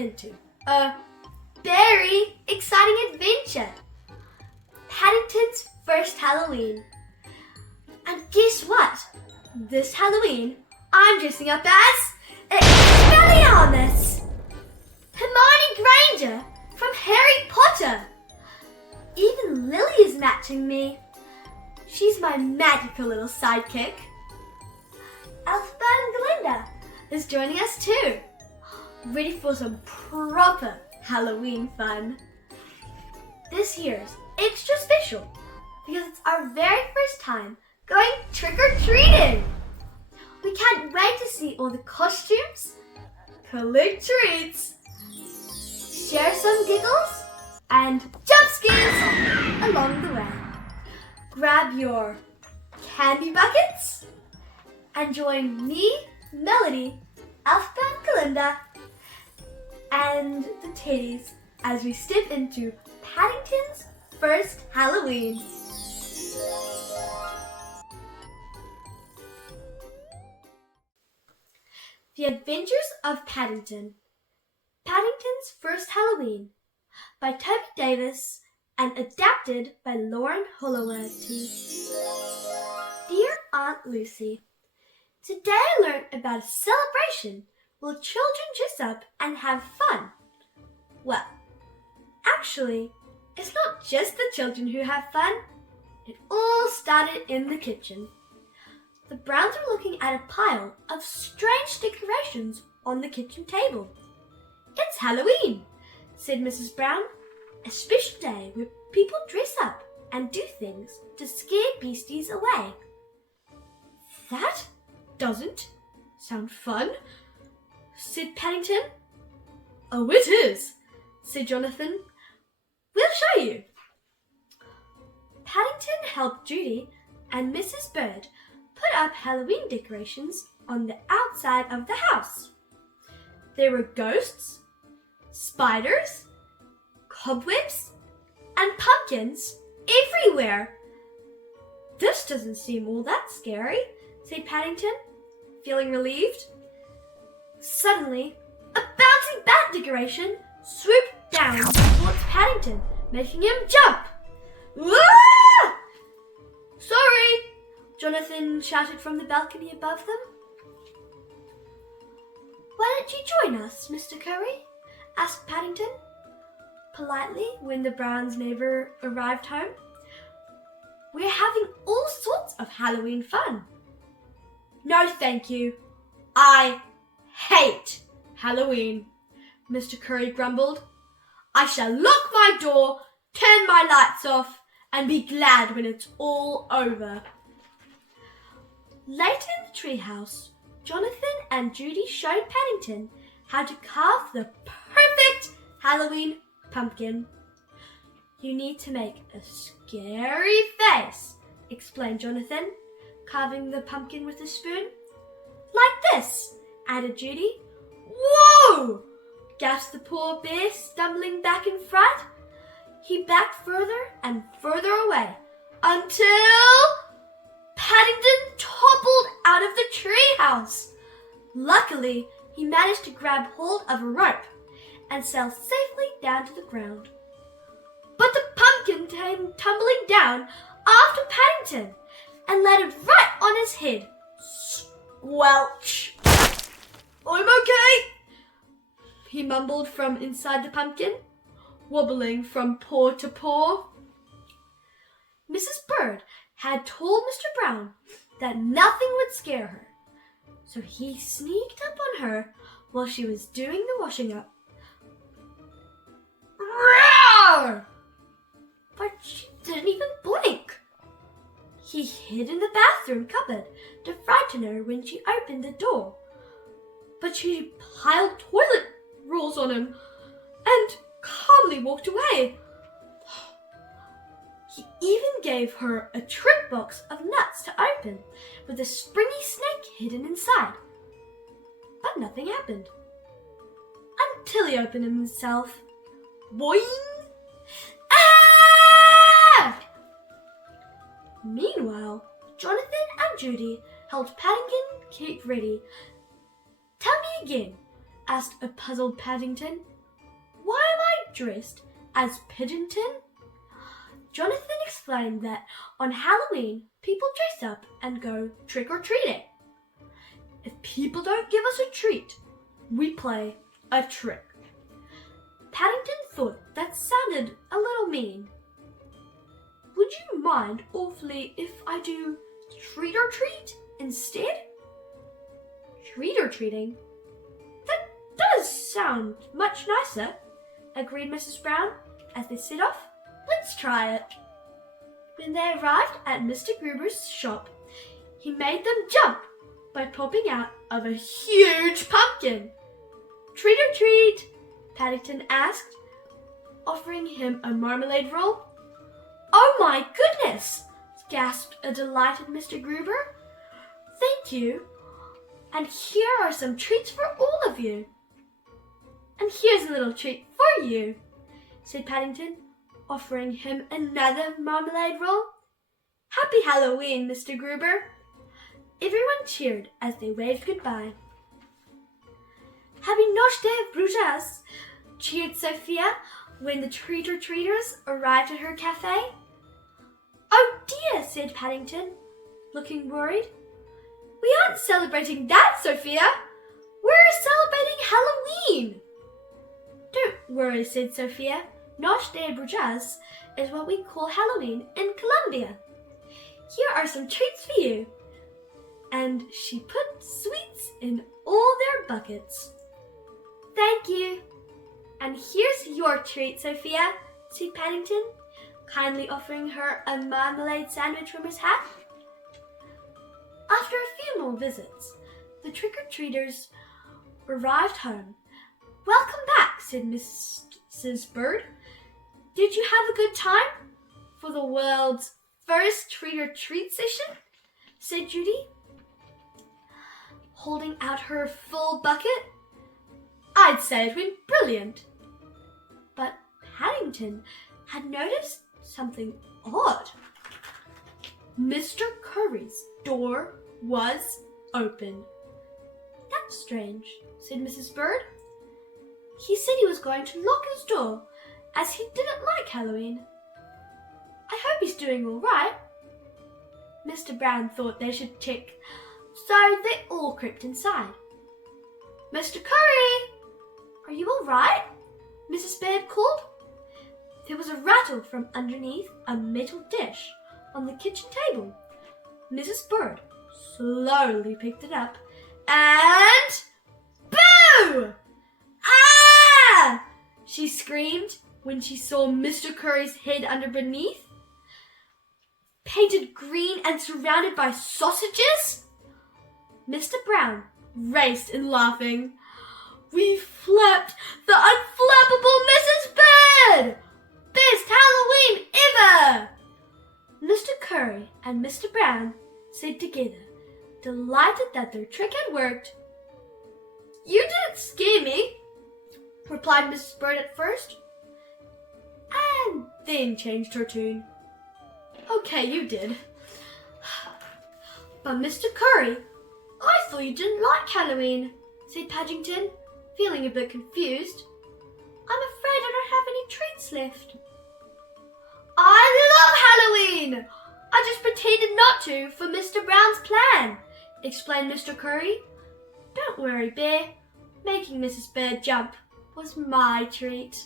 into a very exciting adventure. Paddington's first Halloween. And guess what? This Halloween, I'm dressing up as Expelliarmus, Hermione Granger from Harry Potter. Even Lily is matching me. She's my magical little sidekick. Elphaba and Glinda is joining us too. Ready for some proper Halloween fun. This year's extra special because it's our very first time going trick-or-treating. We can't wait to see all the costumes, collect treats, share some giggles, and jump scares along the way. Grab your candy buckets and join me, Melody, Elphaba and Glinda, and the Teddies as we step into Paddington's first Halloween. The Adventures of Paddington, Paddington's First Halloween, by Toby Davies and adapted by Lauren Holloway. Dear Aunt Lucy, today I learned about a celebration where children dress up and have fun. Well, actually, it's not just the children who have fun. It all started in the kitchen. The Browns were looking at a pile of strange decorations on the kitchen table. It's Halloween, said Mrs. Brown, a special day where people dress up and do things to scare beasties away. That doesn't sound fun, said Paddington. Oh, it is, said Jonathan. We'll show you. Paddington helped Judy and Mrs. Bird put up Halloween decorations on the outside of the house. There were ghosts, spiders, cobwebs, and pumpkins everywhere. This doesn't seem all that scary, said Paddington, feeling relieved. Suddenly, a bouncing bat decoration swooped down towards Paddington, making him jump. Ah! Sorry, Jonathan shouted from the balcony above them. Why don't you join us, Mr. Curry? Asked Paddington, politely when the Browns' neighbour arrived home. We're having all sorts of Halloween fun. No, thank you. I hate Halloween, Mr. Curry grumbled. I shall lock my door, turn my lights off, and be glad when it's all over. Later in the treehouse, Jonathan and Judy showed Paddington how to carve the perfect Halloween pumpkin. You need to make a scary face, explained Jonathan, carving the pumpkin with a spoon. Like this, added Judy. Whoa! Gasped the poor bear, stumbling back in fright. He backed further and further away until Paddington toppled out of the treehouse. Luckily, he managed to grab hold of a rope and sail safely down to the ground. But the pumpkin came tumbling down after Paddington and landed right on his head. Squelch! I'm okay, he mumbled from inside the pumpkin, wobbling from paw to paw. Mrs. Bird had told Mr. Brown that nothing would scare her, so he sneaked up on her while she was doing the washing up. Roar! But she didn't even blink. He hid in the bathroom cupboard to frighten her when she opened the door, but she piled toilet rolls on him and calmly walked away. He even gave her a trick box of nuts to open with a springy snake hidden inside. But nothing happened. Until he opened them himself. Boing! Ah! Meanwhile, Jonathan and Judy helped Paddington keep ready. Tell me again, asked a puzzled Paddington. dressed as Paddington? Jonathan explained that on Halloween, people dress up and go trick-or-treating. If people don't give us a treat, we play a trick. Paddington thought that sounded a little mean. Would you mind awfully if I do treat-or-treat instead? Treat-or-treating? That does sound much nicer, agreed Mrs. Brown as they set off. Let's try it. When they arrived at Mr. Gruber's shop, he made them jump by popping out of a huge pumpkin. Treat or treat, Paddington asked, offering him a marmalade roll. Oh my goodness, gasped a delighted Mr. Gruber. Thank you. And here are some treats for all of you. And here's a little treat for you, said Paddington, offering him another marmalade roll. Happy Halloween, Mr. Gruber. Everyone cheered as they waved goodbye. Happy Noche de Brujas, cheered Sophia when the treat-or-treaters arrived at her cafe. Oh dear, said Paddington, looking worried. We aren't celebrating that, Sophia. We're celebrating Halloween. Don't worry, said Sophia. Noche de Brujas is what we call Halloween in Colombia. Here are some treats for you. And she put sweets in all their buckets. Thank you. And here's your treat, Sophia, said Paddington, kindly offering her a marmalade sandwich from his hat. After a few more visits, the trick-or-treaters arrived home. Welcome back, said Mrs. Bird. Did you have a good time for the world's first treat-or-treat session? Said Judy, holding out her full bucket. I'd say it went brilliant. But Paddington had noticed something odd. Mr. Curry's door was open. That's strange, said Mrs. Bird. He said he was going to lock his door as he didn't like Halloween. I hope he's doing all right. Mr. Brown thought they should check, so they all crept inside. Mr. Curry, are you all right? Mrs. Bird called. There was a rattle from underneath a metal dish on the kitchen table. Mrs. Bird slowly picked it up and boo! Ah! She screamed when she saw Mr. Curry's head underneath, painted green and surrounded by sausages. Mr. Brown raced in laughing. We've flapped the unflappable Mrs. Bird! Best Halloween ever! Mr. Curry and Mr. Brown said together, delighted that their trick had worked. You didn't scare me, replied Mrs. Bird at first, and then changed her tune. Okay, you did. But Mr. Curry, I thought you didn't like Halloween, said Paddington, feeling a bit confused. I'm afraid I don't have any treats left. I love Halloween! I just pretended not to for Mr. Brown's plan, explained Mr. Curry. Don't worry, Bear. Making Mrs. Bird jump was my treat.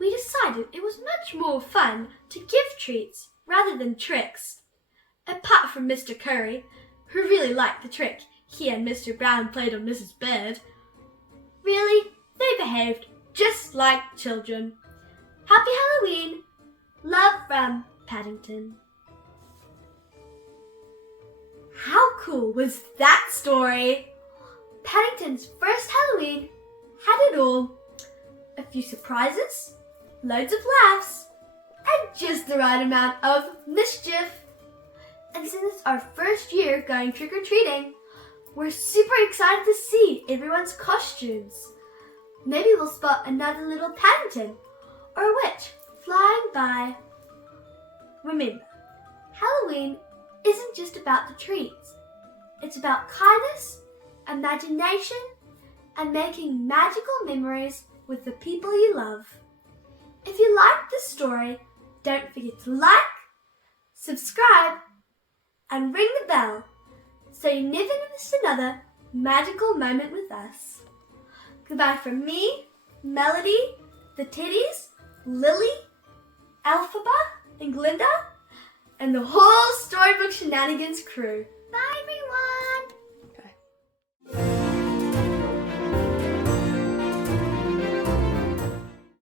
We decided it was much more fun to give treats rather than tricks. Apart from Mr. Curry, who really liked the trick he and Mr. Brown played on Mrs. Bird. Really, they behaved just like children. Happy Halloween! Love from Paddington. How cool was that story? Paddington's first Halloween had it all. A few surprises, loads of laughs, and just the right amount of mischief. And since it's our first year going trick-or-treating, we're super excited to see everyone's costumes. Maybe we'll spot another little Paddington or a witch flying by. Remember, Halloween isn't just about the treats. It's about kindness, imagination, and making magical memories with with the people you love. If you liked this story, don't forget to like, subscribe, and ring the bell so you never miss another magical moment with us. Goodbye from me, Melody, the Teddies, Lily, Elphaba and Glinda, and the whole Storybook Shenanigans crew. Bye, everyone.